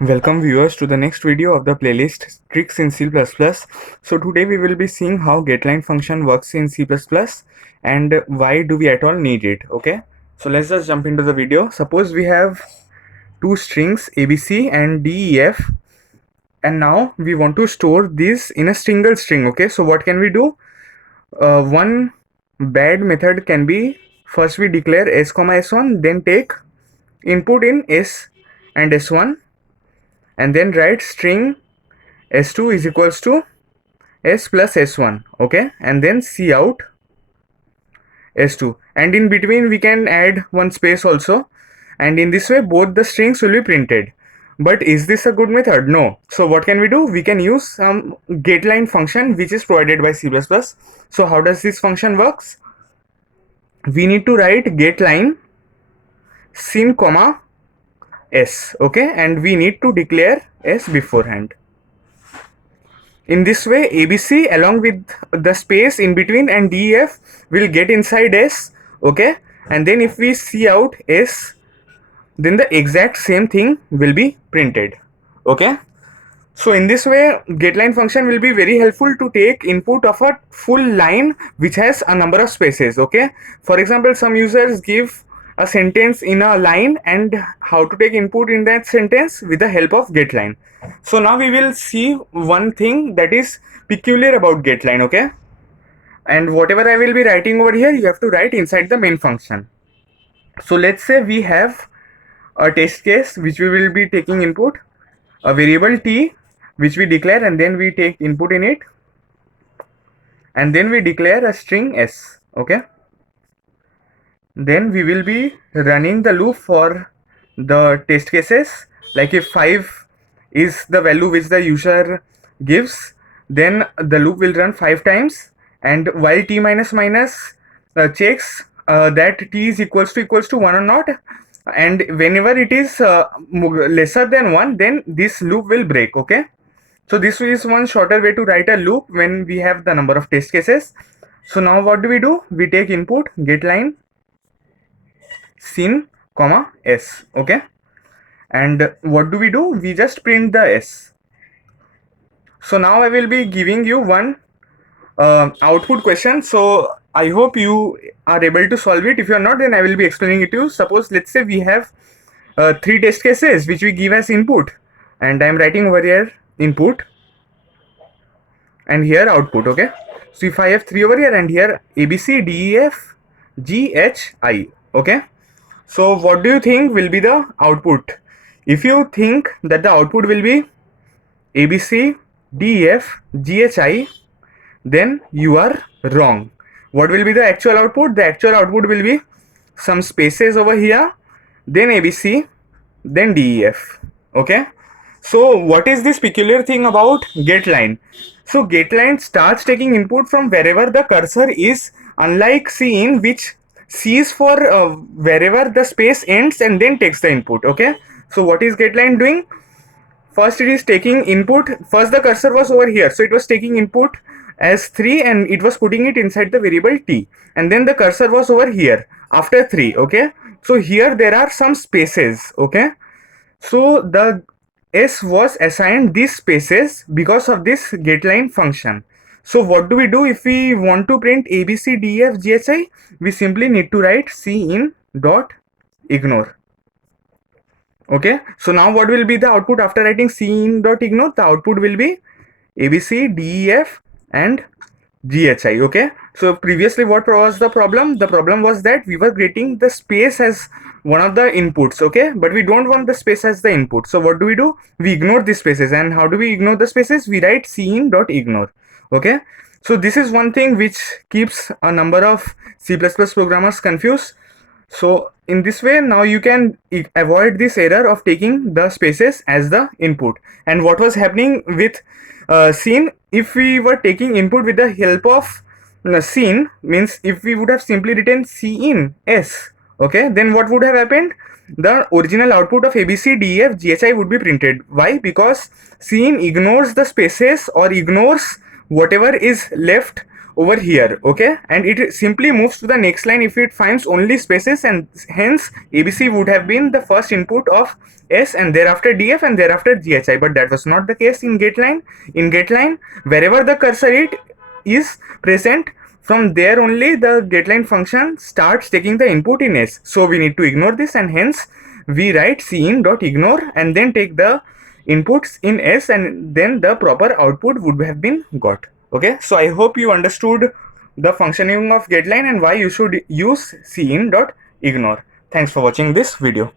Welcome viewers to the next video of the playlist Tricks in C++. So today we will be seeing how getline function works in C++ and why do we at all need it. Okay, so let's just jump into the video. Suppose we have two strings ABC and DEF, and now we want to store this in a single string. Okay, so what can we do? One bad method can be, first we declare s comma s1, then take input in s and s1, and then write string s2 is equals to s plus s1, okay, and then cout s2, and in between we can add one space also, and in this way both the strings will be printed. But is this a good method? No. So what can we do? We can use some getline function which is provided by C++. So how does this function works? We need to write getline cin comma s, okay, and we need to declare s beforehand. In this way, ABC along with the space in between and DEF will get inside S, okay, and then if we see out S, then the exact same thing will be printed, okay. So in this way, getline function will be very helpful to take input of a full line which has a number of spaces, okay. For example, some users give a sentence in a line and how to take input in that sentence with the help of getline. So now we will see one thing that is peculiar about getline, okay. And whatever I will be writing over here, you have to write inside the main function. So let's say we have a test case which we will be taking input, a variable t which we declare, and then we take input in it, and then we declare a string s, okay. Then we will be running the loop for the test cases, like if 5 is the value which the user gives, then the loop will run 5 times, and while t minus minus checks that t is equals to 1 or not, and whenever it is lesser than 1, then this loop will break, okay. So this is one shorter way to write a loop when we have the number of test cases. So now what do? We take input getline cin comma s, okay, and what do? We just print the s. So now I will be giving you one output question, so I hope you are able to solve it. If you are not, then I will be explaining it to you. Suppose let's say we have 3 test cases which we give as input, and I am writing over here input and here output, okay. So if I have 3 over here and here ABC, DEF, GHI, okay. So what do you think will be the output? If you think that the output will be ABC, DEF, GHI, then you are wrong. What will be the actual output? The actual output will be some spaces over here, then ABC, then DEF, okay. So what is this peculiar thing about getline? So getline starts taking input from wherever the cursor is, unlike cin which sees for wherever the space ends and then takes the input, okay. So what is getline doing? First it is taking input, first the cursor was over here, so it was taking input as 3 and it was putting it inside the variable t, and then the cursor was over here after 3, okay. So here there are some spaces, okay. So the s was assigned these spaces because of this getline function. So what do? If we want to print ABC, DEF, GHI, we simply need to write cin.ignore. Okay, so now what will be the output after writing cin.ignore? The output will be ABC, DEF and GHI, okay. So previously what was the problem? The problem was that we were getting the space as one of the inputs, okay, but we don't want the space as the input. So what do? We ignore these spaces. And how do we ignore the spaces? We write cin.ignore, okay. So this is one thing which keeps a number of C++ programmers confused. So in this way now you can avoid this error of taking the spaces as the input. And what was happening with cin, if we were taking input with the help of cin, means if we would have simply written cin s, okay, then what would have happened? The original output of ABC, DEF, GHI would be printed. Why? Because cin ignores the spaces or ignores whatever is left over here, okay, and it simply moves to the next line if it finds only spaces, and hence ABC would have been the first input of S and thereafter DF and thereafter GHI, but that was not the case in getline. In getline, wherever the cursor it is present, from there only the getline function starts taking the input in S. So we need to ignore this, and hence we write cin.ignore and then take the inputs in S, and then the proper output would have been got. Okay, so I hope you understood the functioning of getline and why you should use cin.ignore. Thanks for watching this video.